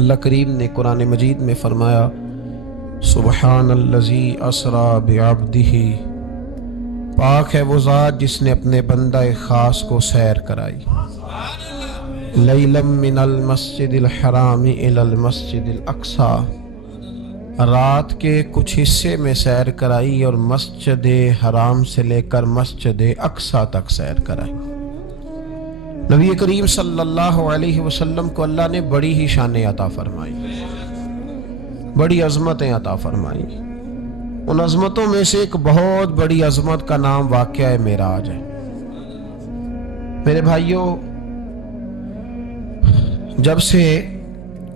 اللہ کریم نے قرآن مجید میں فرمایا سبحان الذی اسرا بعبدہ، پاک ہے وہ ذات جس نے اپنے بندہ خاص کو سیر کرائی، لیلا من المسجد الحرام الی المسجد الاقصی، رات کے کچھ حصے میں سیر کرائی اور مسجد حرام سے لے کر مسجد اقصی تک سیر کرائی۔ نبی کریم صلی اللہ علیہ وسلم کو اللہ نے بڑی ہی شانیں عطا فرمائی، بڑی عظمتیں عطا فرمائی۔ ان عظمتوں میں سے ایک بہت بڑی عظمت کا نام واقعہ معراج ہے۔ میرے بھائیوں، جب سے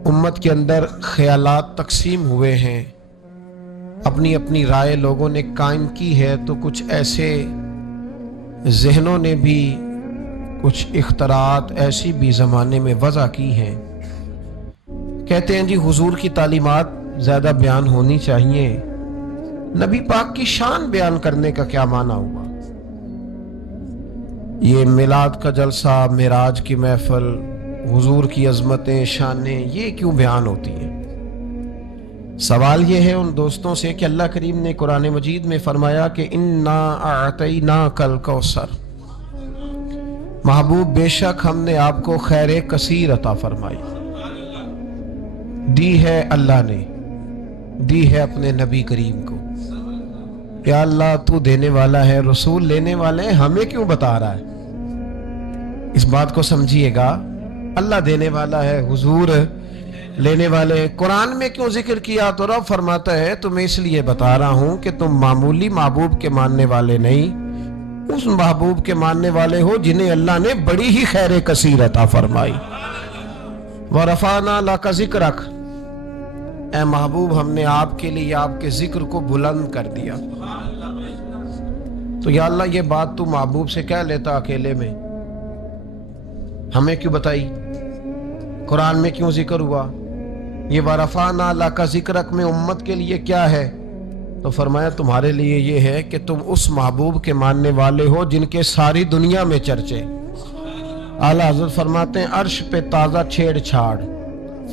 امت کے اندر خیالات تقسیم ہوئے ہیں، اپنی اپنی رائے لوگوں نے قائم کی ہے، تو کچھ ایسے ذہنوں نے بھی کچھ اختراعات ایسی بھی زمانے میں وضع کی ہیں، کہتے ہیں جی حضور کی تعلیمات زیادہ بیان ہونی چاہیے، نبی پاک کی شان بیان کرنے کا کیا معنی ہوا؟ یہ میلاد کا جلسہ، معراج کی محفل، حضور کی عظمتیں، شانیں، یہ کیوں بیان ہوتی ہیں؟ سوال یہ ہے ان دوستوں سے کہ اللہ کریم نے قرآن مجید میں فرمایا کہ انا اعطیناک الکوثر، محبوب بے شک ہم نے آپ کو خیر کثیر عطا فرمائی، دی ہے اللہ نے، دی ہے اپنے نبی کریم کو۔ یا اللہ تو دینے والا ہے، رسول لینے والے ہیں، ہمیں کیوں بتا رہا ہے؟ اس بات کو سمجھیے گا، اللہ دینے والا ہے، حضور لینے والے ہیں، قرآن میں کیوں ذکر کیا؟ تو رب فرماتا ہے تمہیں اس لیے بتا رہا ہوں کہ تم معمولی محبوب کے ماننے والے نہیں، اس محبوب کے ماننے والے ہو جنہیں اللہ نے بڑی ہی خیر کثیر عطا فرمائی۔ وَرَفَعْنَا لَكَ ذِكْرَكَ، اے محبوب ہم نے آپ کے لیے آپ کے ذکر کو بلند کر دیا۔ تو یا اللہ یہ بات تو محبوب سے کہہ لیتا اکیلے میں، ہمیں کیوں بتائی؟ قرآن میں کیوں ذکر ہوا؟ یہ وَرَفَعْنَا لَكَ ذِكْرَكَ میں امت کے لیے کیا ہے؟ تو فرمایا تمہارے لیے یہ ہے کہ تم اس محبوب کے ماننے والے ہو جن کے ساری دنیا میں چرچے۔ اعلیٰ حضرت فرماتے ہیں عرش پہ تازہ چھیڑ چھاڑ،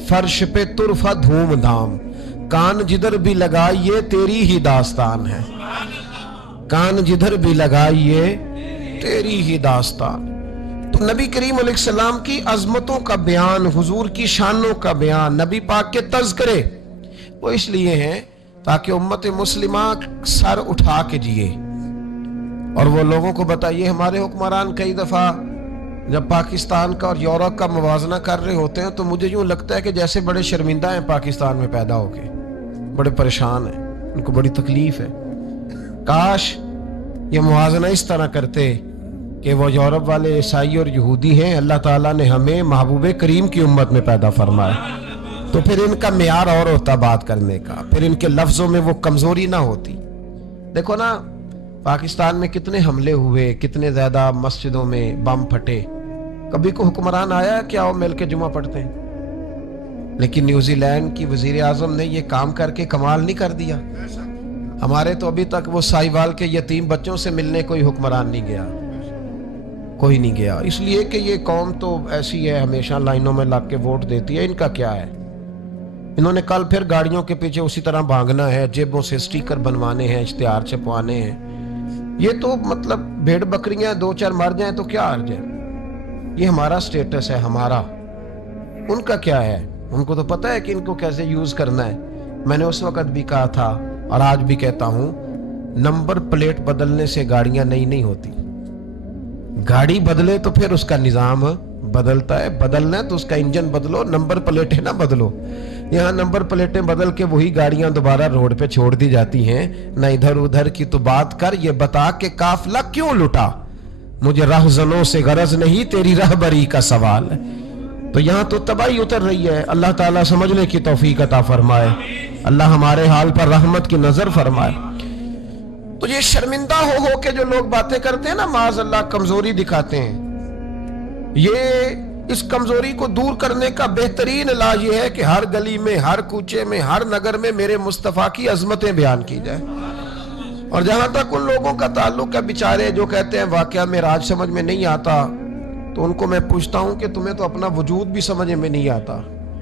فرش پہ طرفہ دھوم دھام، کان جدھر بھی لگائیے تیری ہی داستان ہے، کان جدھر بھی لگائیے تیری ہی داستان۔ تو نبی کریم علیہ السلام کی عظمتوں کا بیان، حضور کی شانوں کا بیان، نبی پاک کے تذکرے، وہ اس لیے ہیں تاکہ امت مسلمہ سر اٹھا کے جیے اور وہ لوگوں کو بتائیے۔ ہمارے حکمران کئی دفعہ جب پاکستان کا اور یورپ کا موازنہ کر رہے ہوتے ہیں تو مجھے یوں لگتا ہے کہ جیسے بڑے شرمندہ ہیں پاکستان میں پیدا ہو کے، بڑے پریشان ہیں، ان کو بڑی تکلیف ہے۔ کاش یہ موازنہ اس طرح کرتے کہ وہ یورپ والے عیسائی اور یہودی ہیں، اللہ تعالیٰ نے ہمیں محبوب کریم کی امت میں پیدا فرمایا، تو پھر ان کا معیار اور ہوتا بات کرنے کا، پھر ان کے لفظوں میں وہ کمزوری نہ ہوتی۔ دیکھو نا پاکستان میں کتنے حملے ہوئے، کتنے زیادہ مسجدوں میں بم پھٹے، کبھی کو حکمران آیا کہ آؤ مل کے جمعہ پڑھتے ہیں؟ لیکن نیوزی لینڈ کی وزیر اعظم نے یہ کام کر کے کمال نہیں کر دیا؟ ہمارے تو ابھی تک وہ سائیوال کے یتیم بچوں سے ملنے کوئی حکمران نہیں گیا، کوئی نہیں گیا، اس لیے کہ یہ قوم تو ایسی ہے، ہمیشہ لائنوں میں لگ کے ووٹ دیتی ہے، ان کا کیا ہے؟ انہوں نے کل پھر گاڑیوں کے پیچھے اسی طرح بھاگنا ہے، جیبوں سے سٹیکر بنوانے ہیں، اشتہار چھپوانے ہیں۔ یہ تو مطلب بھیڑ بکریاں دو چار مر جائیں تو کیا حرج ہے؟ یہ ہمارا سٹیٹس ہے، ہمارا، ان کا کیا ہے؟ ان کو تو پتہ ہے کہ ان کو کیسے یوز کرنا ہے۔ میں نے اس وقت بھی کہا تھا اور آج بھی کہتا ہوں، نمبر پلیٹ بدلنے سے گاڑیاں نئی نہیں ہوتی، گاڑی بدلے تو پھر اس کا نظام بدلتا ہے، بدلنا ہے تو اس کا انجن بدلو، نمبر پلیٹیں نہ بدلو۔ یہاں نمبر پلیٹیں بدل کے وہی گاڑیاں دوبارہ روڈ پہ چھوڑ دی جاتی ہیں، نہ ادھر ادھر کی تو بات کر، یہ بتا کہ قافلہ کیوں لٹا؟ مجھے رہزنوں سے غرض نہیں، تیری رہبری کا سوال ہے۔ تو یہاں تو تباہی اتر رہی ہے، اللہ تعالیٰ سمجھنے کی توفیق عطا فرمائے، اللہ ہمارے حال پر رحمت کی نظر فرمائے۔ تو یہ شرمندہ ہو کے جو لوگ باتیں کرتے ہیں نا، معاذ اللہ کمزوری دکھاتے ہیں، یہ اس کمزوری کو دور کرنے کا بہترین علاج یہ ہے کہ ہر گلی میں، ہر کوچے میں، ہر نگر میں میرے مصطفیٰ کی عظمتیں بیان کی جائیں۔ اور جہاں تک ان لوگوں کا تعلق ہے بیچارے جو کہتے ہیں واقعہ معراج سمجھ میں نہیں آتا، تو ان کو میں پوچھتا ہوں کہ تمہیں تو اپنا وجود بھی سمجھ میں نہیں آتا،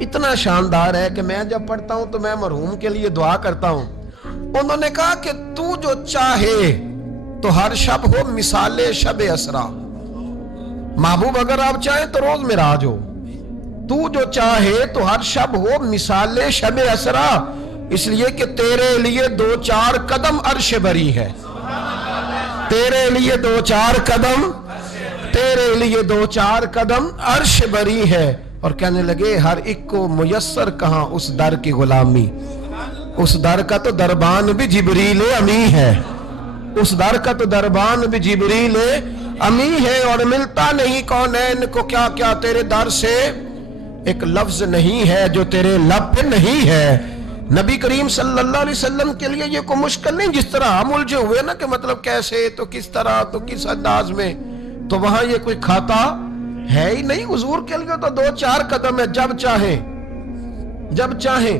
اتنا شاندار ہے کہ میں جب پڑھتا ہوں تو میں مرحوم کے لیے دعا کرتا ہوں. انہوں نے کہا کہ تو جو چاہے تو ہر شب ہو مثال شب اسرا. محبوب اگر آپ چاہیں تو روز معراج ہو. تو جو چاہے تو ہر شب ہو مثال شب اسرا، اس لیے کہ تیرے لیے 2-4 قدم عرش بری ہے. تیرے لیے 2-4 قدم، تیرے لیے 2-4 قدم عرش بری ہے. اور کہنے لگے ہر ایک کو میسر کہاں اس در کی غلامی. اس در کا تو دربان بھی جبریل امی ہے. اس در کا تو دربان بھی جبریل امی ہے. اور ملتا نہیں کونین کو کیا کیا تیرے در سے ایک لفظ نہیں ہے جو تیرے لب پہ نہیں ہے. نبی کریم صلی اللہ علیہ وسلم کے لیے یہ کوئی مشکل نہیں. جس طرح ہم الجھے ہوئے نا کہ مطلب کیسے تو کس طرح تو کس انداز میں، تو وہاں یہ کوئی کھاتا ہے ہی نہیں. حضور کے لیے تو 2-4 قدم ہے، جب چاہیں جب چاہیں.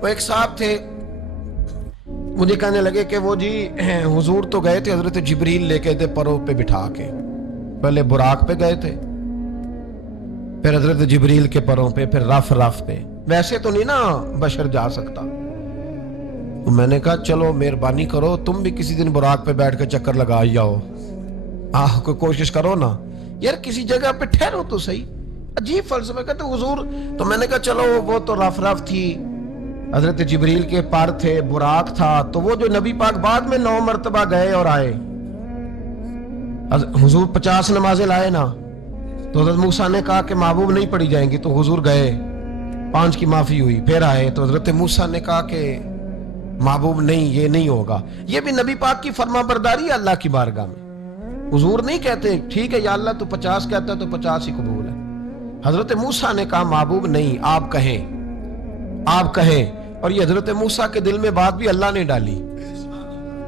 وہ ایک صاحب تھے، مجھے کہنے لگے کہ وہ جی حضور تو گئے تھے حضرت جبریل لے کے تھے پروں پہ بٹھا کے. پہلے براق پہ گئے تھے، پھر حضرت جبریل کے پروں پہ، پھر رف پہ. ویسے تو نہیں نا بشر جا سکتا. میں نے کہا چلو مہربانی کرو تم بھی کسی دن براق پہ بیٹھ کے چکر لگا جاؤ. کوئی کوشش کرو نا یار، کسی جگہ پہ ٹھہرو تو صحیح. عجیب فلسفہ. کہتے حضور، تو میں نے کہا چلو وہ تو رف تھی، حضرت جبریل کے پر تھے، براق تھا. تو وہ جو نبی پاک بعد میں 9 مرتبہ گئے اور آئے، حضور 50 نمازیں لائے نا، تو حضرت موسیٰ نے کہا کہ محبوب نہیں پڑھی جائیں گی، تو حضور گئے، 5 کی معافی ہوئی. پھر آئے تو حضرت موسیٰ نے کہا کہ محبوب نہیں، یہ نہیں ہوگا. یہ بھی نبی پاک کی فرما برداری ہے اللہ کی بارگاہ میں. حضور نہیں کہتے ٹھیک ہے یا اللہ تو 50 کہتا ہے تو 50 ہی قبول ہے. حضرت موسیٰ نے کہا محبوب نہیں، آپ کہیں. اور یہ حضرت موسیٰ کے دل میں بات بھی اللہ نے ڈالی،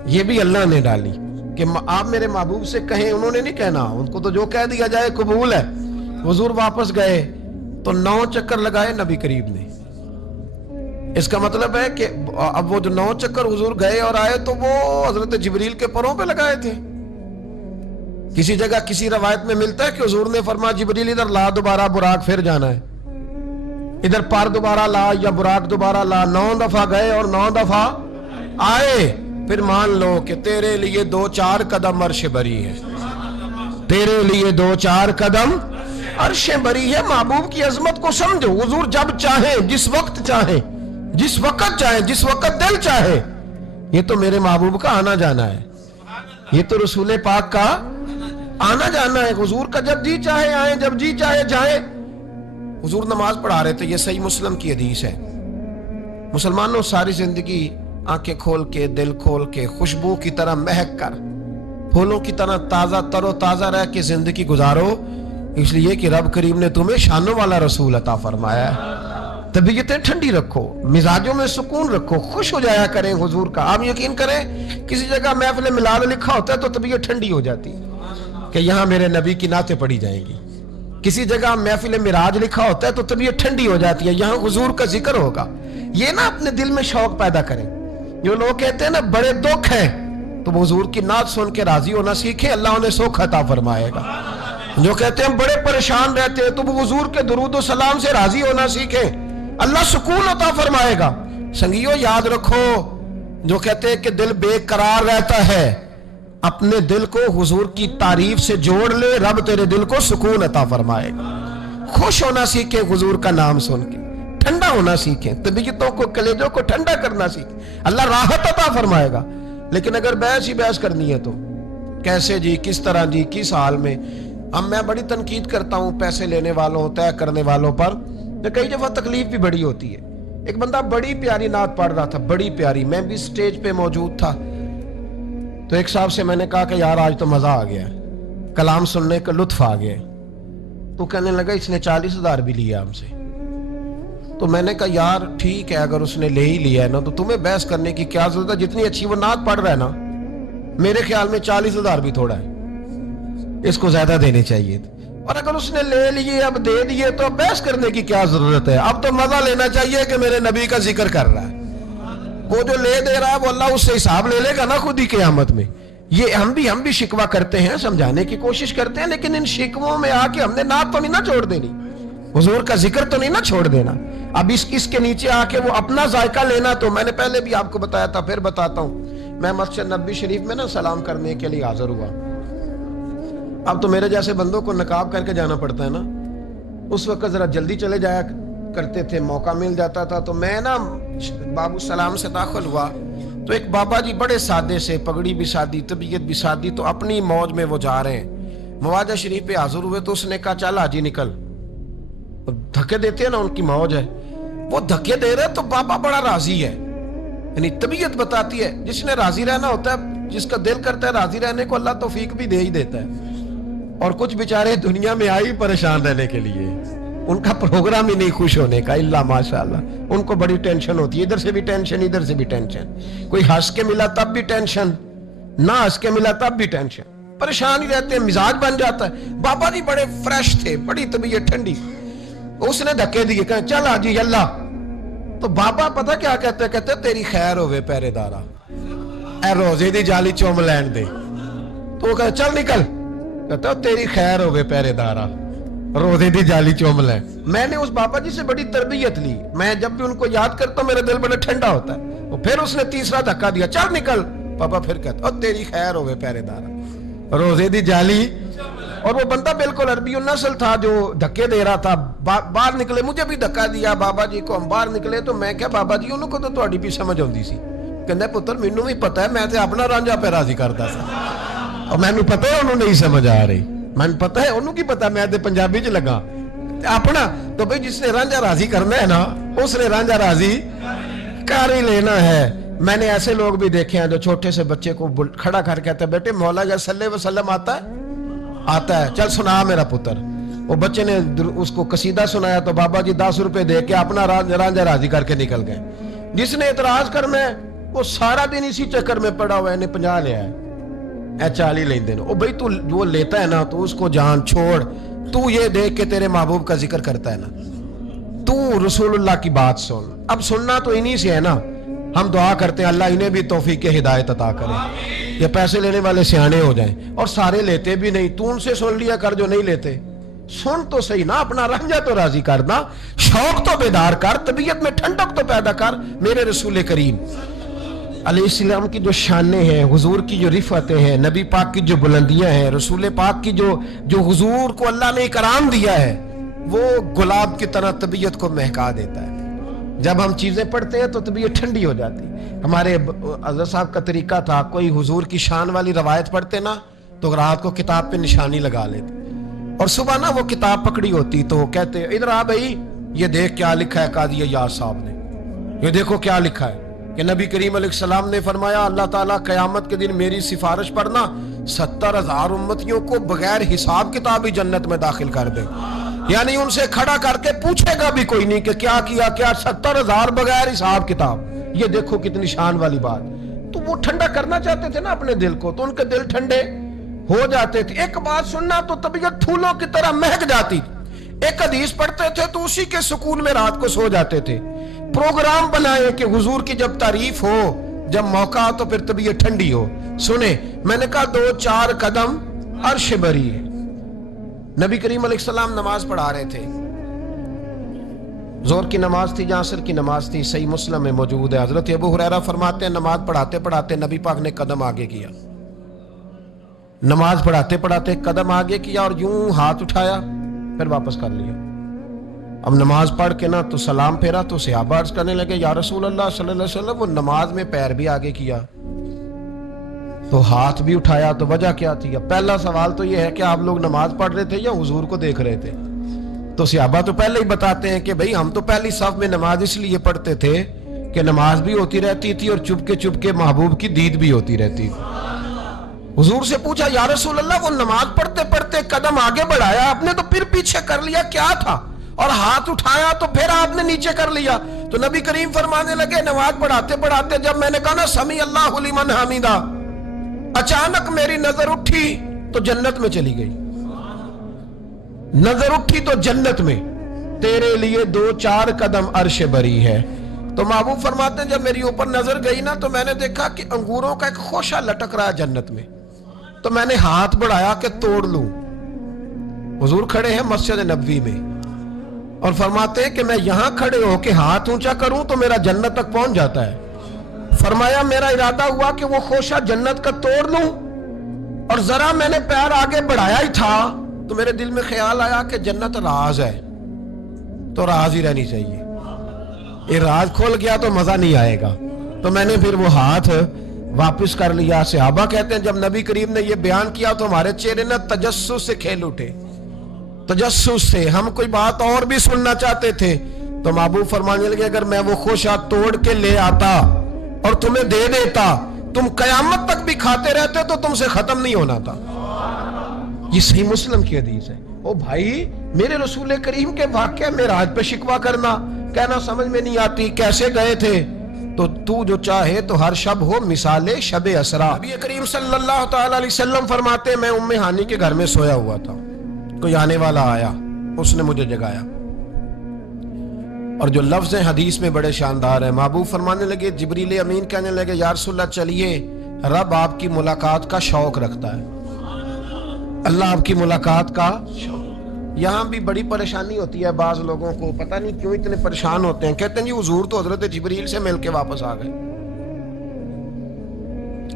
یہ بھی اللہ نے ڈالی کہ آپ میرے محبوب سے کہیں. انہوں نے نہیں کہنا، ان کو تو جو کہہ دیا جائے قبول ہے. حضور واپس گئے تو 9 چکر لگائے نبی کریم نے. اس کا مطلب ہے کہ اب وہ جو 9 چکر حضور گئے اور آئے تو وہ حضرت جبریل کے پروں پہ لگائے تھے. کسی جگہ کسی روایت میں ملتا ہے کہ حضور نے فرمایا جبریل ادھر لا دوبارہ براق، پھر جانا ہے. ادھر پر دوبارہ لا یا براق دوبارہ لا. 9 دفعہ گئے اور 9 دفعہ آئے. پھر مان لو کہ تیرے لیے 2-4 قدم عرش بری ہے. تیرے لیے 2-4 قدم عرش بری ہے. محبوب کی عظمت کو سمجھو. حضور جب چاہیں، جس وقت چاہیں، جس وقت چاہیں، جس وقت دل چاہے. یہ تو میرے محبوب کا آنا جانا ہے، یہ تو رسول پاک کا آنا جانا ہے. حضور کا جب جی چاہے آئیں، جب جی چاہے جائیں. حضور نماز پڑھا رہے تھے، یہ صحیح مسلم کی حدیث ہے. مسلمانوں ساری زندگی آنکھیں کھول کے، دل کھول کے، خوشبو کی طرح مہک کر، پھولوں کی طرح تازہ تر و تازہ رہ کے زندگی گزارو، اس لیے کہ رب کریم نے تمہیں شانوں والا رسول عطا فرمایا ہے. طبیعتیں ٹھنڈی رکھو، مزاجوں میں سکون رکھو، خوش ہو جایا کریں حضور کا. آپ یقین کریں کسی جگہ محفل ملال لکھا ہوتا ہے تو طبیعت ٹھنڈی ہو جاتی کہ یہاں میرے نبی کی نعتیں پڑھی جائیں گی. کسی جگہ محفل معراج لکھا ہوتا ہے تو طبیعت ٹھنڈی ہو جاتی ہے، یہاں حضور کا ذکر ہوگا. یہ نہ اپنے دل میں شوق پیدا کریں. جو لوگ کہتے ہیں نا بڑے دکھ ہیں، تو حضور کی نعت سن کے راضی ہونا سیکھیں، اللہ انہیں سکھ عطا فرمائے گا. جو کہتے ہیں بڑے پریشان رہتے ہیں، تو وہ حضور کے درود و سلام سے راضی ہونا سیکھیں، اللہ سکون عطا فرمائے گا. سنگیو یاد رکھو، جو کہتے ہیں کہ دل بے قرار رہتا ہے، اپنے دل کو حضور کی تعریف سے جوڑ لے، رب تیرے دل کو سکون عطا فرمائے گا. خوش ہونا سیکھیں حضور کا نام سن کے، ٹھنڈا ہونا سیکھیں، طبیعتوں کو، کلیجوں کو ٹھنڈا کرنا سیکھیں، اللہ راحت عطا فرمائے گا. لیکن اگر بحث ہی بحث کرنی ہے تو کیسے جی، کس طرح جی، کس حال میں. اب میں بڑی تنقید کرتا ہوں پیسے لینے والوں، طے کرنے والوں پر، تو کئی دفعہ تکلیف بھی بڑی ہوتی ہے. ایک بندہ بڑی پیاری نعت پڑھ رہا تھا، بڑی پیاری، میں بھی سٹیج پہ موجود تھا. تو ایک صاحب سے میں نے کہا کہ یار آج تو مزہ آ گیا، کلام سننے کا لطف آ گیا. تو کہنے لگا اس نے 40,000 بھی لیا ہم سے. تو میں نے کہا یار ٹھیک ہے، اگر اس نے لے ہی لیا ہے نا تو تمہیں بحث کرنے کی کیا ضرورت ہے. جتنی اچھی وہ نعت پڑھ رہا ہے نا، میرے خیال میں 40,000 بھی تھوڑا ہے، اس کو زیادہ دینے چاہیے. اور اگر اس نے لے لیے، اب دے دیے، تو اب بحث کرنے کی کیا ضرورت ہے. اب تو مزہ لینا چاہیے کہ میرے نبی کا ذکر کر رہا ہے. وہ جو لے دے رہا ہے وہ اللہ اس سے حساب لے لے گا نا خود ہی قیامت میں. یہ ہم بھی شکوہ کرتے ہیں، سمجھانے کی کوشش کرتے ہیں، لیکن ان شکووں میں آ کے ہم نے نعت تو نہیں نہ چھوڑ دینی، حضور کا ذکر تو نہیں نہ چھوڑ دینا. اب اس کے نیچے آ کے وہ اپنا ذائقہ لینا، تو میں نے پہلے بھی آپ کو بتایا تھا، پھر بتاتا ہوں، میں مسجد نبوی شریف میں نا سلام کرنے کے لیے حاضر ہوا. اب تو میرے جیسے بندوں کو نقاب کر کے جانا پڑتا ہے نا، اس وقت ذرا جلدی چلے جایا کرتے تھے، موقع مل جاتا تھا. تو میں نا بابو سلام سے داخل ہوا تو ایک بابا جی بڑے سادے سے، پگڑی بھی سادی، طبیعت بھی سادی، تو اپنی موج میں وہ جا رہے ہیں. مواجہ شریف پہ حاضر ہوئے تو اس نے کہا چل حاجی نکل. دھکے دیتے ہیں نا، ان کی موج ہے، وہ دھکے دے رہے تو بابا بڑا راضی ہے. یعنی طبیعت بتاتی ہے جس نے راضی رہنا ہوتا ہے، جس کا دل کرتا ہے راضی رہنے کو، اللہ توفیق بھی دے ہی دیتا ہے. اور کچھ بیچارے دنیا میں آئی پریشان رہنے کے لیے، ان کا پروگرام ہی نہیں خوش ہونے کا، اللہ ماشاءاللہ. ان کو بڑی ٹینشن ہوتی ہے، ادھر سے بھی ٹینشن، ادھر سے بھی ٹینشن. کوئی ہنس کے ملا تب بھی ٹینشن، نہ ہنس کے ملا تب بھی ٹینشن، پریشان ہی رہتے ہیں، مزاج بن جاتا ہے. بابا جی بڑے فریش تھے، بڑی طبیعت ٹھنڈی. اس نے دھکے دیے، کہا چل حاجی اللہ. تو بابا پتہ کیا کہتے تیری خیر ہوئے پہرے دارا، اے روزے دی جالی چوم لین دے. تو وہ کہتا چل نکل، کہتا تیری خیر ہوئے پہرے دارا، روزے دی جالی چوم لین. میں نے اس بابا جی سے بڑی تربیت لی، میں جب بھی ان کو یاد کرتا ہوں میرا دل بڑا ٹھنڈا ہوتا ہے. پھر اس نے تیسرا دھکا دیا، چل نکل. پاپا پھر کہتا تیری خیر ہوئے پہرے دارا، روزے دی جالی. اور وہ بندہ بالکل عربی النسل تھا جو دھکے دے رہا تھا. باہر نکلے، مجھے بھی دھکا دیا بابا جی کو. ہم باہر نکلے تو میں کہا بابا جی انہوں کو تو تہاڈی بھی سمجھ آندی سی. کہندا پتر مینوں بھی پتہ ہے، میں تے اپنا رانجھا پہ راضی کردا سا، اور مینوں پتہ ہے انہوں نہیں سمجھ آ رہی. مینوں پتہ ہے انہوں کی پتہ، میں تے پنجابی چ لگا اپنا. تو بھئی جس نے رانجھا راضی کرنا ہے نا، اس نے رانجھا راضی کر ہی لینا ہے. میں نے ایسے لوگ بھی دیکھے ہیں جو چھوٹے سے بچے کو کھڑا کر کہتے ہیں بیٹے مولا یا صلی اللہ علیہ وسلم آتا ہے، چل سنا میرا پتر. وہ بچے نے اس کو قصیدہ سنایا تو بابا جی 10 روپے دے کے اپنا رانجھا راضی کر کے نکل گئے. جس نے اعتراض کرنا ہے وہ سارا دن اسی چکر میں پڑا ہوا ہے، 50 لیا ہے، 40 لیندے نا. بھئی تو وہ لیتا ہے نا تو اس کو جان چھوڑ. تو یہ دیکھ کے تیرے محبوب کا ذکر کرتا ہے نا، تو رسول اللہ کی بات سن. اب سننا تو انہی سے ہے نا. ہم دعا کرتے ہیں اللہ انہیں بھی توفیق ہدایت عطا کرے، یہ پیسے لینے والے سیانے ہو جائیں. اور سارے لیتے بھی نہیں، تو ان سے سن لیا کر جو نہیں لیتے. سن تو صحیح نا، اپنا رنجا تو راضی کرنا، شوق تو بیدار کر، طبیعت میں ٹھنڈک تو پیدا کر. میرے رسول کریم علیہ السلام کی جو شانیں ہیں، حضور کی جو رفعتیں ہیں، نبی پاک کی جو بلندیاں ہیں، رسول پاک کی جو حضور کو اللہ نے اکرام دیا ہے، وہ گلاب کی طرح طبیعت کو مہکا دیتا ہے. جب ہم چیزیں پڑھتے ہیں تو طبیعت ٹھنڈی ہو جاتی. ہمارے حضرت صاحب کا طریقہ تھا، کوئی حضور کی شان والی روایت پڑھتے نا تو رات کو کتاب پہ نشانی لگا لیتے، اور صبح نا وہ کتاب پکڑی ہوتی تو کہتے ادھر آ بھائی یہ دیکھ کیا لکھا ہے قاضی یار صاحب نے، یہ دیکھو کیا لکھا ہے کہ نبی کریم علیہ السلام نے فرمایا اللہ تعالیٰ قیامت کے دن میری سفارش پڑھنا 70,000 امتیوں کو بغیر حساب کتاب ہی جنت میں داخل کر دے. یعنی ان سے کھڑا کر کے پوچھے گا بھی کوئی نہیں کہ کیا کیا، کیا 70,000 بغیر حساب کتاب. یہ دیکھو کتنی شان والی بات. تو وہ ٹھنڈا کرنا چاہتے تھے نا اپنے دل کو، تو ان کے دل ٹھنڈے ہو جاتے تھے. ایک بات سننا تو طبیعت پھولوں کی طرح مہک جاتی. ایک حدیث پڑھتے تھے تو اسی کے سکون میں رات کو سو جاتے تھے. پروگرام بنائے کہ حضور کی جب تعریف ہو، جب موقع ہو تو پھر طبیعت ٹھنڈی ہو. سنیں میں نے کہا 2-4 قدم عرش بری ہے. نبی کریم علیہ السلام نماز پڑھا رہے تھے، ظہر کی نماز تھی یا عصر کی نماز تھی، صحیح مسلم میں موجود ہے. حضرت ابو ہریرہ فرماتے ہیں نماز پڑھاتے پڑھاتے نبی پاک نے قدم آگے کیا. نماز پڑھاتے پڑھاتے قدم آگے کیا اور یوں ہاتھ اٹھایا پھر واپس کر لیا. اب نماز پڑھ کے نا تو سلام پھیرا تو صحابہ عرض کرنے لگے یا رسول اللہ صلی اللہ علیہ وسلم وہ نماز میں پیر بھی آگے کیا تو ہاتھ بھی اٹھایا، تو وجہ کیا تھی؟ پہلا سوال تو یہ ہے کہ آپ لوگ نماز پڑھ رہے تھے یا حضور کو دیکھ رہے تھے؟ تو صحابہ تو پہلے ہی بتاتے ہیں کہ بھئی ہم تو پہلی صف میں نماز اس لیے پڑھتے تھے کہ نماز بھی ہوتی رہتی تھی اور چپ کے محبوب کی دید بھی ہوتی رہتی تھی. حضور سے پوچھا یا رسول اللہ وہ نماز پڑھتے پڑھتے قدم آگے بڑھایا آپ نے تو پھر پیچھے کر لیا، کیا تھا؟ اور ہاتھ اٹھایا تو پھر آپ نے نیچے کر لیا. تو نبی کریم فرمانے لگے نماز پڑھاتے پڑھاتے جب میں نے کہا نا سمی اللہ لمن حمیدہ، اچانک میری نظر اٹھی تو جنت میں چلی گئی. نظر اٹھی تو جنت میں، تیرے لیے 2-4 قدم عرش بری ہے. تو محبوب فرماتے ہیں جب میری اوپر نظر گئی نا تو میں نے دیکھا کہ انگوروں کا ایک خوشہ لٹک رہا ہے جنت میں. تو میں نے ہاتھ بڑھایا کہ توڑ لوں. حضور کھڑے ہیں مسجد نبوی میں، اور فرماتے ہیں کہ میں یہاں کھڑے ہو کے ہاتھ اونچا کروں تو میرا جنت تک پہنچ جاتا ہے. فرمایا میرا ارادہ ہوا کہ وہ خوشہ جنت کا توڑ لوں, اور ذرا میں نے پیر آگے بڑھایا ہی تھا تو میرے دل میں خیال آیا کہ جنت راز ہے, تو راز ہی رہنی چاہیے. یہ راز کھول گیا تو مزہ نہیں آئے گا, تو میں نے پھر وہ ہاتھ واپس کر لیا. صحابہ کہتے ہیں جب نبی کریم نے یہ بیان کیا تو ہمارے چہرے نے تجسس سے کھیل اٹھے, تجسس سے. ہم کوئی بات اور بھی سننا چاہتے تھے تو محبوب فرمانے لگے اگر میں وہ خوشہ توڑ کے لے آتا اور تمہیں دے دیتا, تم قیامت تک بھی کھاتے رہتے تو تم سے ختم نہیں ہونا تھا. یہ صحیح مسلم کی حدیث ہے. او بھائی, میرے رسول کریم کے واقعہ معراج پہ شکوہ کرنا, کہنا سمجھ میں نہیں آتی کیسے گئے تھے, تو جو چاہے تو ہر شب ہو مثال شب اسرا. نبی کریم صلی اللہ تعالی علیہ وسلم فرماتے میں ام ہانی کے گھر میں سویا ہوا تھا, کوئی آنے والا آیا, اس نے مجھے جگایا, اور جو لفظ حدیث میں بڑے شاندار ہیں. محبوب فرمانے لگے, جبریل امین کہنے لگے یا رسول اللہ چلیے, رب آپ کی ملاقات کا شوق رکھتا ہے, اللہ آپ کی ملاقات کا شوق. یہاں بھی بڑی پریشانی ہوتی ہے بعض لوگوں کو, پتہ نہیں کیوں اتنے پریشان ہوتے ہیں. کہتے ہیں جی حضور تو حضرت جبریل سے مل کے واپس آ گئے.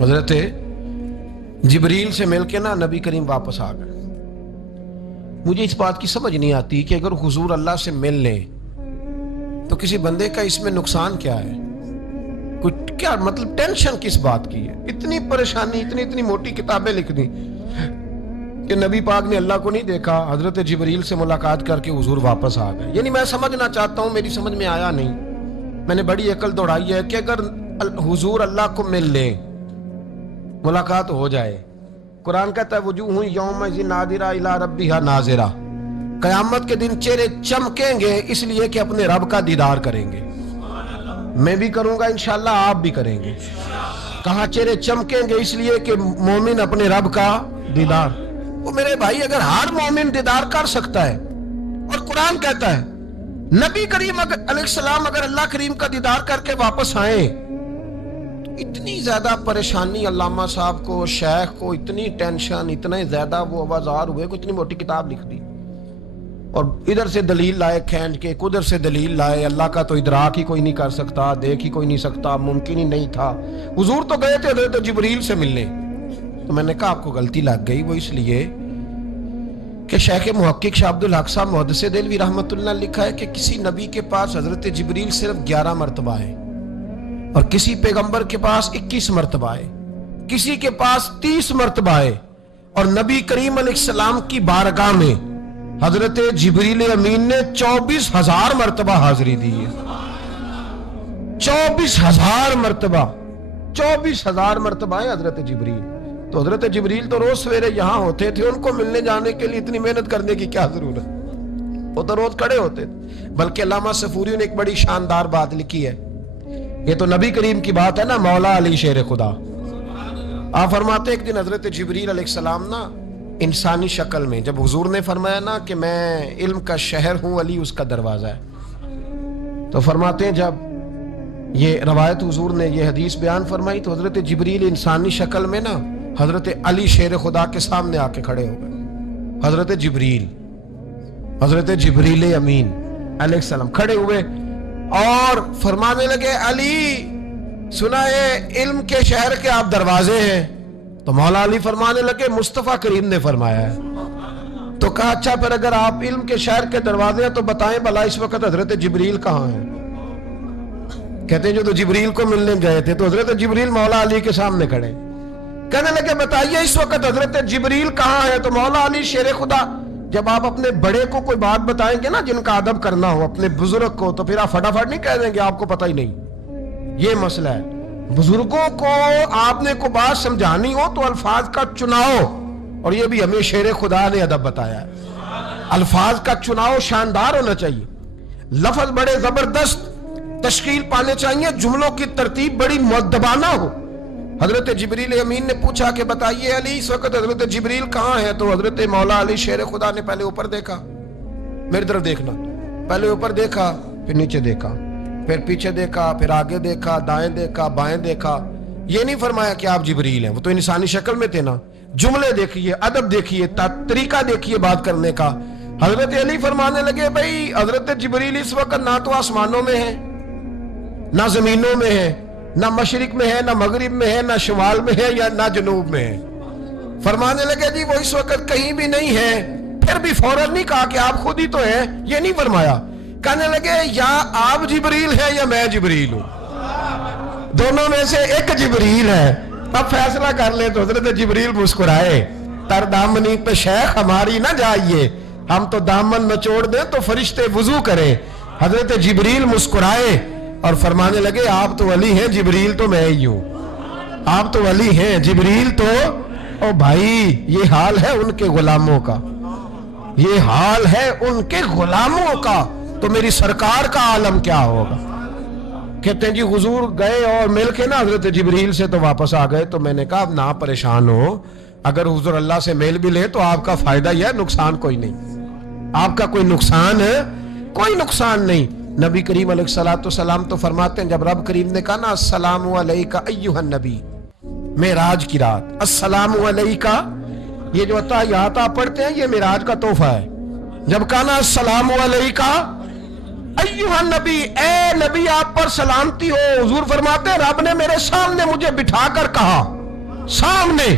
حضرت جبریل سے مل کے نا نبی کریم واپس آ گئے. مجھے اس بات کی سمجھ نہیں آتی کہ اگر حضور اللہ سے مل لیں تو کسی بندے کا اس میں نقصان کیا ہے, کچھ کیا مطلب ٹینشن کس بات کی ہے, اتنی پریشانی, اتنی موٹی کتابیں لکھ دی کہ نبی پاک نے اللہ کو نہیں دیکھا, حضرت جبریل سے ملاقات کر کے حضور واپس آ گئے. یعنی میں سمجھنا چاہتا ہوں, میری سمجھ میں آیا نہیں, میں نے بڑی عقل دوڑائی ہے کہ اگر حضور اللہ کو مل لیں, ملاقات ہو جائے, قرآن کہتا ہے وجوہ یومئذ ناظرہ الی ربہا ناظرہ, قیامت کے دن چہرے چمکیں گے اس لیے کہ اپنے رب کا دیدار کریں گے. میں بھی کروں گا انشاءاللہ, آپ بھی کریں گے. کہاں چہرے چمکیں گے اس لیے کہ مومن اپنے رب کا دیدار. وہ میرے بھائی اگر ہر مومن دیدار کر سکتا ہے, اور قرآن کہتا ہے نبی کریم علیہ السلام اگر اللہ کریم کا دیدار کر کے واپس آئیں تو اتنی زیادہ پریشانی علامہ صاحب کو, شیخ کو اتنی ٹینشن, اتنے زیادہ وہ آوازار ہوئے کہ اتنی موٹی کتاب لکھ دی, اور ادھر سے دلیل لائے کھینچ کے, ادھر سے دلیل لائے. اللہ کا تو ادراک ہی کوئی نہیں کر سکتا, دیکھ ہی کوئی نہیں سکتا, ممکن ہی نہیں تھا. حضور تو گئے تھے حضرت جبریل سے ملنے. تو میں نے کہا آپ کو غلطی لگ گئی, وہ اس لیے کہ شیخ محقق شاہ عبد الحق صاحب محدث دہلوی رحمۃ اللہ لکھا ہے کہ کسی نبی کے پاس حضرت جبریل صرف 11 مرتبہ ہے, اور کسی پیغمبر کے پاس 21 مرتبہ ہے, کسی کے پاس 30 مرتبہ ہے, اور نبی کریم علیہ السلام کی بارگاہ میں حضرت جبریل امین نے 24,000 مرتبہ حاضری دی ہے. 24,000 مرتبہ, 24,000 مرتبہ ہے حضرت جبریل. تو حضرت جبریل تو روز سویرے یہاں ہوتے تھے, ان کو ملنے جانے کے لیے اتنی محنت کرنے کی کیا ضرورت, وہ تو روز کھڑے ہوتے تھے. بلکہ علامہ صفوری نے ایک بڑی شاندار بات لکھی ہے, یہ تو نبی کریم کی بات ہے نا, مولا علی شیر خدا. آپ فرماتے ایک دن حضرت جبریل علیہ السلام نا انسانی شکل میں, جب حضور نے فرمایا نا کہ میں علم کا شہر ہوں, علی اس کا دروازہ ہے, تو فرماتے ہیں جب یہ روایت حضور نے یہ حدیث بیان فرمائی تو حضرت جبریل انسانی شکل میں نا حضرت علی شیر خدا کے سامنے آ کے کھڑے ہو گئے. حضرت جبریل امین علیہ السلام کھڑے ہوئے اور فرمانے لگے علی سنا ہے علم کے شہر کے آپ دروازے ہیں. تو مولا علی فرمانے لگے مصطفیٰ کریم نے فرمایا ہے. تو کہا اچھا پھر اگر آپ علم کے شہر کے دروازے ہیں تو بتائیں بھلا اس وقت حضرت جبریل کہاں ہیں. کہتے ہیں جو تو جبریل کو ملنے گئے تھے تو حضرت جبریل مولا علی کے سامنے کھڑے, کہنے لگے بتائیے اس وقت حضرت جبریل کہاں ہے. تو مولا علی شیر خدا, جب آپ اپنے بڑے کو کوئی بات بتائیں گے نا جن کا ادب کرنا ہو اپنے بزرگ کو, تو پھر آپ فٹافٹ نہیں کہہ دیں گے آپ کو پتہ ہی نہیں. یہ مسئلہ ہے, بزرگوں کو آپ نے کو بات سمجھانی ہو تو الفاظ کا چناؤ, اور یہ بھی ہمیں شیر خدا نے ادب بتایا ہے, الفاظ کا چناؤ شاندار ہونا چاہیے, لفظ بڑے زبردست تشکیل پانے چاہیے, جملوں کی ترتیب بڑی مؤدبانہ ہو. حضرت جبریل امین نے پوچھا کہ بتائیے علی اس وقت حضرت جبریل کہاں ہے. تو حضرت مولا علی شیر خدا نے پہلے اوپر دیکھا, میری طرف دیکھنا, پہلے اوپر دیکھا, پھر نیچے دیکھا, پھر پیچھے دیکھا, پھر آگے دیکھا, دائیں دیکھا, بائیں دیکھا. یہ نہیں فرمایا کہ آپ جبریل ہیں, وہ تو انسانی شکل میں تھے نا. جملے دیکھیے, ادب دیکھیے, طریقہ دیکھیے بات کرنے کا. حضرت علی فرمانے لگے بھئی حضرت جبریل اس وقت نہ تو آسمانوں میں ہے، نہ زمینوں میں ہے، نہ مشرق میں ہے، نہ مغرب میں ہے، نہ شمال میں ہے، یا نہ جنوب میں ہے۔ فرمانے لگے جی وہ اس وقت کہیں بھی نہیں ہے۔ پھر بھی فوراً نہیں کہا کہ آپ خود ہی تو ہیں، یہ نہیں فرمایا۔ کہنے لگے یا آپ جبریل ہے یا میں جبریل ہوں، دونوں میں سے ایک جبریل ہے، اب فیصلہ کر لے۔ تو حضرت جبریل مسکرائے، تر دامنی پہ شیخ ہماری نہ جائیے، ہم تو دامن نچوڑ دیں تو فرشتے وضو کریں۔ حضرت جبریل مسکرائے اور فرمانے لگے آپ تو ولی ہیں، جبریل تو میں ہی ہوں۔ آپ تو ولی ہیں، جبریل تو او بھائی یہ حال ہے ان کے غلاموں کا، یہ حال ہے ان کے غلاموں کا، تو میری سرکار کا عالم کیا ہوگا۔ کہتے ہیں جی حضور گئے اور مل کے نا حضرت جبریل سے تو واپس آ گئے۔ تو میں نے کہا اب نہ پریشان ہو، اگر حضور اللہ سے میل بھی لے تو آپ کا فائدہ یہ ہے، نقصان کوئی نہیں، آپ کا کوئی نقصان ہے، کوئی نقصان نہیں۔ نبی کریم علیہ السلام تو فرماتے ہیں جب رب کریم نے کہا نا السلام علیکہ ایھا النبی، معراج کی رات السلام علیکہ، یہ جو تحیات آپ پڑھتے ہیں یہ معراج کا تحفہ ہے۔ جب کہا نا السلام علیکہ ایھا النبی، اے نبی آپ پر سلامتی ہو، حضور فرماتے ہیں رب نے میرے سامنے مجھے بٹھا کر کہا، سامنے،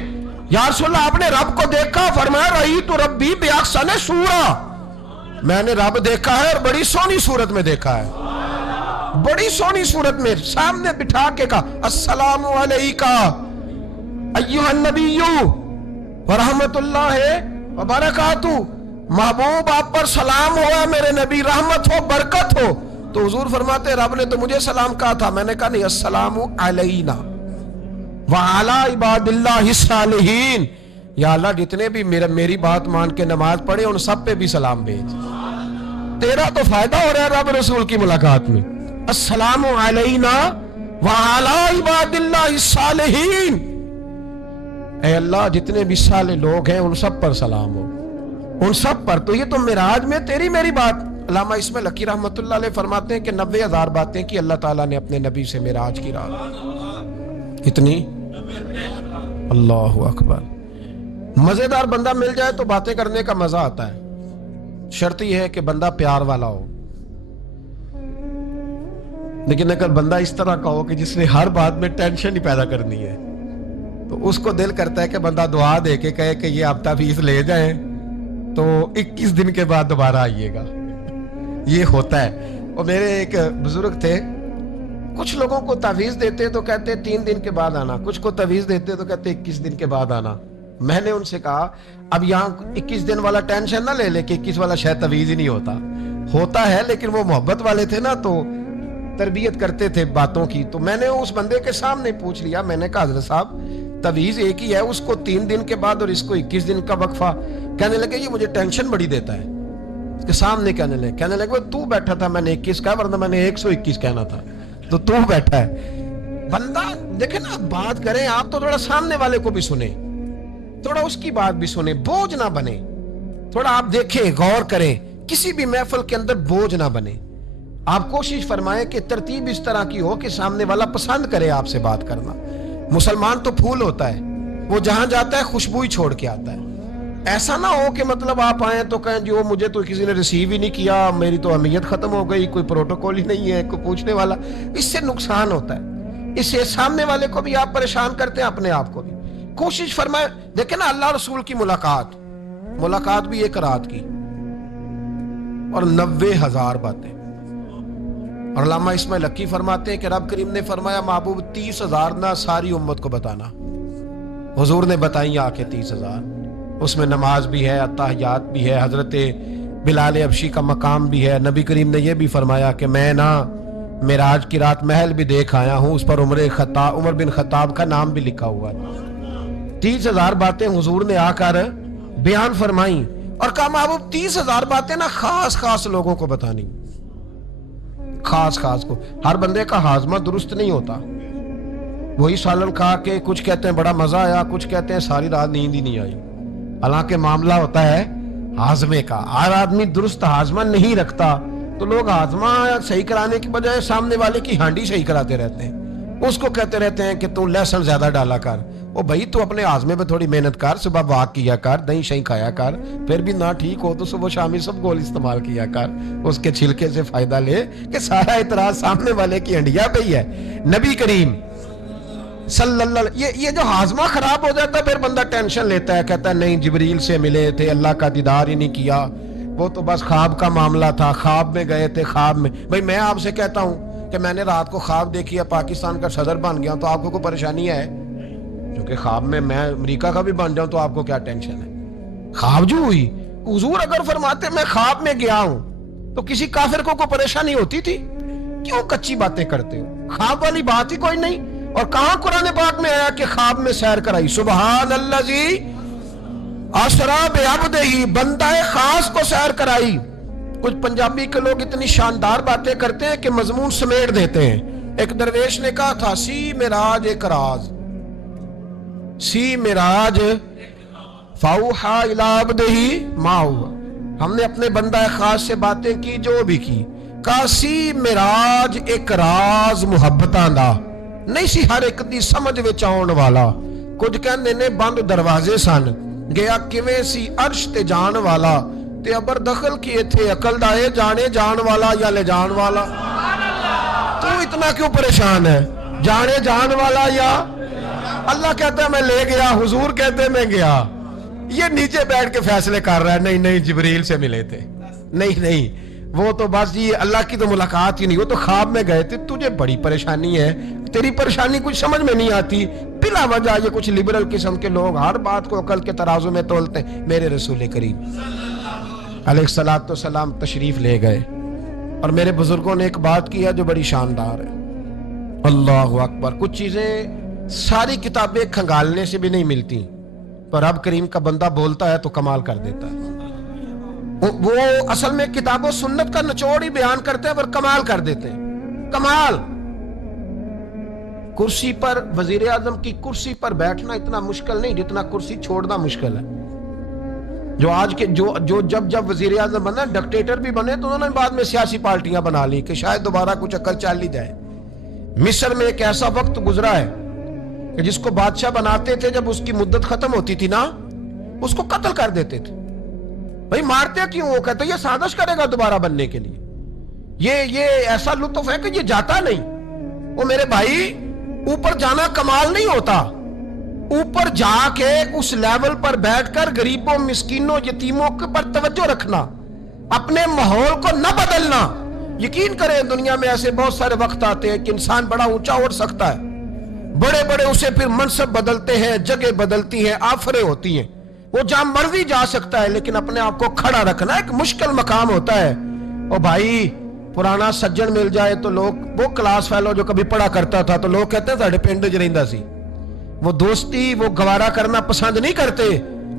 یا رسول اللہ آپ نے رب کو دیکھا؟ فرمایا رأیت ربی بأحسن صورۃ، میں نے رب دیکھا ہے اور بڑی سونی صورت میں دیکھا ہے، بڑی سونی صورت میں سامنے بٹھا کے کہا السلام علیکہ ایھا النبی ورحمۃ اللہ وبرکاتہ، محبوب آپ پر سلام ہوا میرے نبی، رحمت ہو برکت ہو۔ تو حضور فرماتے رب نے تو مجھے سلام کہا تھا، میں نے کہا نہیں السلام علینا وعلی عباد اللہ الصالحین، یا اللہ جتنے بھی میری بات مان کے نماز پڑھے ان سب پہ بھی سلام بھیج، تیرا تو فائدہ ہو رہا ہے رب رسول کی ملاقات میں۔ السلام علینا وعلی عباد اللہ الصالحین، اے اللہ جتنے بھی صالح لوگ ہیں ان سب پر سلام ہو، ان سب پر۔ تو یہ تو معراج میں تیری میری بات۔ علامہ اسماعیل حقی رحمۃ اللہ علیہ فرماتے ہیں کہ 90,000 باتیں کی اللہ تعالیٰ نے اپنے نبی سے معراج کی رات، اتنی، اللہ اکبر۔ مزیدار بندہ مل جائے تو باتیں کرنے کا مزہ آتا ہے، شرط یہ ہے کہ بندہ پیار والا ہو، لیکن اگر بندہ اس طرح کا ہو کہ جس نے ہر بات میں ٹینشن ہی پیدا کرنی ہے تو اس کو دل کرتا ہے کہ بندہ دعا دے کے کہے کہ یہ ہفتہ فیس لے جائیں تو 21 دن کے بعد دوبارہ آئیے گا، یہ ہوتا ہے۔ اور میرے ایک بزرگ تھے، کچھ لوگوں کو تعویذ دیتے تو کہتے 3 دن کے بعد آنا، کچھ کو تعویذ دیتے تو کہتے 21 دن کے بعد آنا۔ میں نے ان سے کہا اب یہاں 21 دن والا ٹینشن نہ لے لے کہ 21 والا شاید تعویذ ہی نہیں ہوتا ہے، لیکن وہ محبت والے تھے نا تو تربیت کرتے تھے باتوں کی۔ تو میں نے اس بندے کے سامنے پوچھ لیا، میں نے کہا حضرت صاحب تعویذ ایک ہی ہے، اس کو 3 دن کے بعد اور اس کو 21 دن کا وقفہ۔ کہنے لگے یہ مجھے ٹینشن بڑی دیتا ہے، اس کے سامنے کہنے لگے تو بیٹھا تھا میں نے 21 کہا، ورنہ میں نے 121 کہنا تھا، تو بیٹھا ہے۔ بندہ دیکھیں نا بات کریں آپ تو تھوڑا سامنے والے کو بھی سنیں، تھوڑا اس کی بات بھی سنیں، بوجھ نہ بنے، تھوڑا آپ دیکھیں غور کریں، کسی بھی محفل کے اندر بوجھ نہ بنے۔ آپ کوشش فرمائیں کہ ترتیب اس طرح کی ہو کہ سامنے والا پسند کرے آپ سے بات کرنا۔ مسلمان تو پھول ہوتا ہے، وہ جہاں جاتا ہے خوشبو ہی چھوڑ کے آتا ہے۔ ایسا نہ ہو کہ مطلب آپ آئیں تو کہیں جو مجھے تو کسی نے ریسیو ہی نہیں کیا، میری تو اہمیت ختم ہو گئی، کوئی پروٹوکول ہی نہیں ہے، کوئی پوچھنے والا، اس سے نقصان ہوتا ہے، اس سے سامنے والے کو بھی آپ پریشان کرتے ہیں، اپنے آپ کو بھی۔ کوشش فرمائیں، دیکھیں نا اللہ رسول کی ملاقات بھی 1 رات کی اور 90,000 باتیں۔ اور علامہ اسماعیل حقی فرماتے ہیں کہ رب کریم نے فرمایا محبوب 30,000 نہ ساری امت کو بتانا، حضور نے بتائی آ کے 30,000، اس میں نماز بھی ہے، اتحیات بھی ہے، حضرت بلال حبشی کا مقام بھی ہے۔ نبی کریم نے یہ بھی فرمایا کہ میں نا معراج کی رات محل بھی دیکھ آیا ہوں، اس پر عمر بن خطاب کا نام بھی لکھا ہوا ہے۔ 30,000 باتیں حضور نے آ کر بیان فرمائیں اور کہا محبوب 30,000 باتیں نا خاص لوگوں کو بتانی، خاص کو۔ ہر بندے کا ہاضمہ درست نہیں ہوتا، وہی سالن کھا کے کچھ کہتے ہیں بڑا مزہ آیا، کچھ کہتے ہیں ساری رات نیند ہی نہیں آئی، حالانکہ معاملہ ہوتا ہے ہاضمے کا۔ ہر آدمی درست ہاضمہ نہیں رکھتا تو لوگ ہاضمہ صحیح کرانے کی بجائے سامنے والے کی ہانڈی صحیح کراتے رہتے ہیں، اس کو کہتے رہتے ہیں کہ تو لہسن زیادہ ڈالا کر، او بھائی تو اپنے ہاضمے پہ تھوڑی محنت کر, صبح واک کیا کر, دہی شہی کھایا کر, پھر بھی نہ ٹھیک ہو تو صبح شامی سب گول استعمال کیا کر, اس کے چھلکے سے فائدہ لے. کہ سارا اعتراض سامنے والے کی ہنڈیا پہ ہی ہے. نبی کریم صلی اللہ علیہ, یہ جو ہاضمہ خراب ہو جاتا ہے پھر بندہ ٹینشن لیتا ہے, کہتا ہے نہیں جبریل سے ملے تھے, اللہ کا دیدار ہی نہیں کیا, وہ تو بس خواب کا معاملہ تھا, خواب میں گئے تھے, خواب میں. بھائی میں آپ سے کہتا ہوں کہ میں نے رات کو خواب دیکھی ہے پاکستان کا صدر بن گیا, تو آپ کو کوئی پریشانی ہے؟ کیونکہ خواب میں امریکہ کا بھی بن جاؤں تو آپ کو کیا ٹینشن ہے؟ خواب جو ہوئی, حضور اگر فرماتے میں خواب میں گیا ہوں تو کسی کافر کو کوئی پریشانی ہوتی تھی؟ کیوں کچی باتیں کرتے ہو؟ خواب والی بات ہی کوئی نہیں. اور کہاں قرآن پاک میں آیا کہ خواب میں سیر کرائی؟ سبحان الذی اسری بعبدہ, بندہ خاص کو سیر کرائی. کچھ پنجابی کے لوگ اتنی شاندار باتیں کرتے ہیں کہ مضمون سمیٹ دیتے ہیں. ایک درویش نے کہا تھا سی معراج ایک راز, سی معراج فاوحا الی عبدہ ما ہوا. ہم نے اپنے بندہ خاص سے باتیں کی جو بھی کی, کہا سی معراج ایک راز محبتاں دا, نہیں سی ہر ایک دی سمجھ وچ آਉਣ والا. کچھ کہندے نے بند دروازے سن, گیا کیویں سی عرش تے جان والا, تے ابر دخل کیے تھے عقل دا اے جانے جان والا یا لے جان والا. تو اتنا کیوں پریشان ہے؟ جانے جان والا یا اللہ کہتا ہے میں لے گیا, حضور کہتے ہیں میں گیا. یہ نیچے بیٹھ کے فیصلے کر رہا ہے, نہیں نہیں جبریل سے ملے تھے, نہیں نہیں وہ تو بس یہ اللہ کی تو ملاقات ہی نہیں, وہ تو خواب میں گئے تھے. تجھے بڑی پریشانی ہے, تیری پریشانی کچھ سمجھ میں نہیں آتی. بلا وجہ یہ کچھ لبرل قسم کے لوگ ہر بات کو عقل کے ترازو میں تولتے ہیں. میرے رسول کریم علیہ الصلوۃ والسلام تشریف لے گئے اور میرے بزرگوں نے ایک بات کی ہے جو بڑی شاندار ہے. اللہ اکبر. کچھ چیزیں ساری کتابیں کھنگالنے سے بھی نہیں ملتی, پر رب کریم کا بندہ بولتا ہے تو کمال کر دیتا ہے. وہ اصل میں کتاب و سنت کا نچوڑ ہی بیان کرتے ہیں پر کمال کر دیتے ہیں. کمال. کرسی پر, وزیر اعظم کی کرسی پر بیٹھنا اتنا مشکل نہیں جتنا کرسی چھوڑنا مشکل ہے. جو آج کے جو جب وزیر اعظم بنا, ڈکٹیٹر بھی بنے تو انہوں نے بعد میں سیاسی پارٹیاں بنا لی کہ شاید دوبارہ کچھ عقل چل ہی جائے. مصر میں ایک ایسا وقت گزرا ہے کہ جس کو بادشاہ بناتے تھے, جب اس کی مدت ختم ہوتی تھی نا اس کو قتل کر دیتے تھے. بھائی مارتے کیوں؟ وہ کہتے یہ سازش کرے گا دوبارہ بننے کے لیے. یہ ایسا لطف ہے کہ یہ جاتا نہیں. وہ میرے بھائی اوپر جانا کمال نہیں ہوتا, اوپر جا کے اس لیول پر بیٹھ کر غریبوں مسکینوں یتیموں کے پر توجہ رکھنا, اپنے ماحول کو نہ بدلنا. یقین کریں دنیا میں ایسے بہت سارے وقت آتے ہیں کہ انسان بڑا اونچا اٹھ سکتا ہے, بڑے بڑے اسے پھر منصب بدلتے ہیں, جگہ بدلتی ہیں, آفریں ہوتی ہیں, وہ جہاں مرضی جا سکتا ہے, لیکن اپنے آپ کو کھڑا رکھنا ایک مشکل مقام ہوتا ہے. اور بھائی پرانا سجن مل جائے تو لوگ, وہ کلاس فیلو جو کبھی پڑھا کرتا تھا تو لوگ کہتے ہیں ساڈے پنڈ وچ رہندا سی, وہ دوستی وہ گوارا کرنا پسند نہیں کرتے.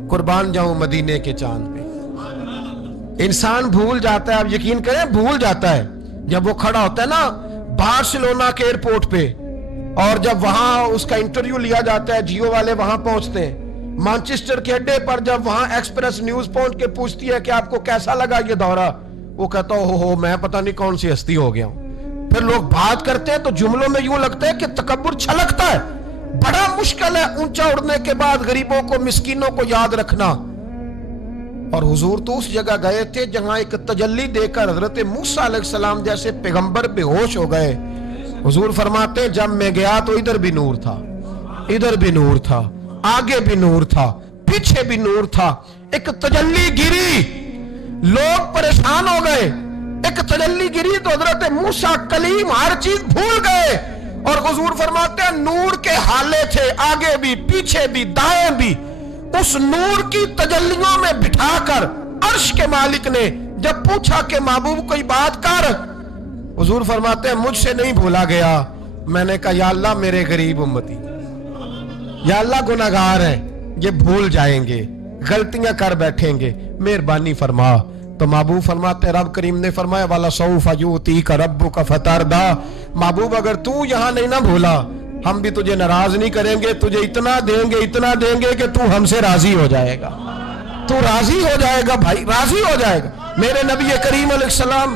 قربان جاؤں مدینے کے چاند پہ. انسان بھول جاتا ہے, آپ یقین کریں بھول جاتا ہے, جب وہ کھڑا ہوتا ہے نا بارسلونا کے ایئرپورٹ پہ, اور جب وہاں اس کا انٹرویو لیا جاتا ہے, جیو والے وہاں پہنچتے ہیں, مانچسٹر کے اڈے پر جب وہاں ایکسپریس نیوز پہنچ کے پوچھتی ہے کہ آپ کو کیسا لگا یہ دورہ, وہ کہتا ہو میں پتہ نہیں کون سی ہستی ہو گیا ہوں. پھر لوگ بات کرتے ہیں تو جملوں میں یوں لگتا ہے کہ تکبر چھلکتا ہے. بڑا مشکل ہے اونچا اڑنے کے بعد غریبوں کو مسکینوں کو یاد رکھنا. اور حضور تو اس جگہ گئے تھے جہاں ایک تجلی دے کر حضرت موسیٰ علیہ السلام جیسے پیغمبر بے ہوش ہو گئے. حضور فرماتے ہیں جب میں گیا تو ادھر بھی نور تھا, ادھر بھی نور تھا, آگے بھی نور تھا, پیچھے بھی نور تھا. ایک تجلی گری, لوگ پریشان ہو گئے. ایک تجلی گری تو حضرت موسیٰ کلیم ہر چیز بھول گئے. اور حضور فرماتے ہیں نور کے حالے تھے, آگے بھی پیچھے بھی دائیں بھی. اس نور کی تجلیوں میں بٹھا کر عرش کے مالک نے جب پوچھا کہ محبوب کوئی بات کر, حضور فرماتے ہیں مجھ سے نہیں بھولا گیا. میں نے کہا یا اللہ میرے غریب امتی, یا اللہ گناہگار ہیں, یہ بھول جائیں گے, غلطیاں کر بیٹھیں گے, مہربانی فرما. تو محبوب فرماتے ہیں رب کریم نے فرمایا وَلَسَوْفَ يُؤْتِيكَ رَبُّكَ فَتَرْضَىٰ. محبوب اگر تو یہاں نہیں نہ بھولا ہم بھی تجھے ناراض نہیں کریں گے, تجھے اتنا دیں گے کہ تو ہم سے راضی ہو جائے گا. تو راضی ہو جائے گا بھائی, راضی ہو جائے گا. میرے نبی کریم علیہ السلام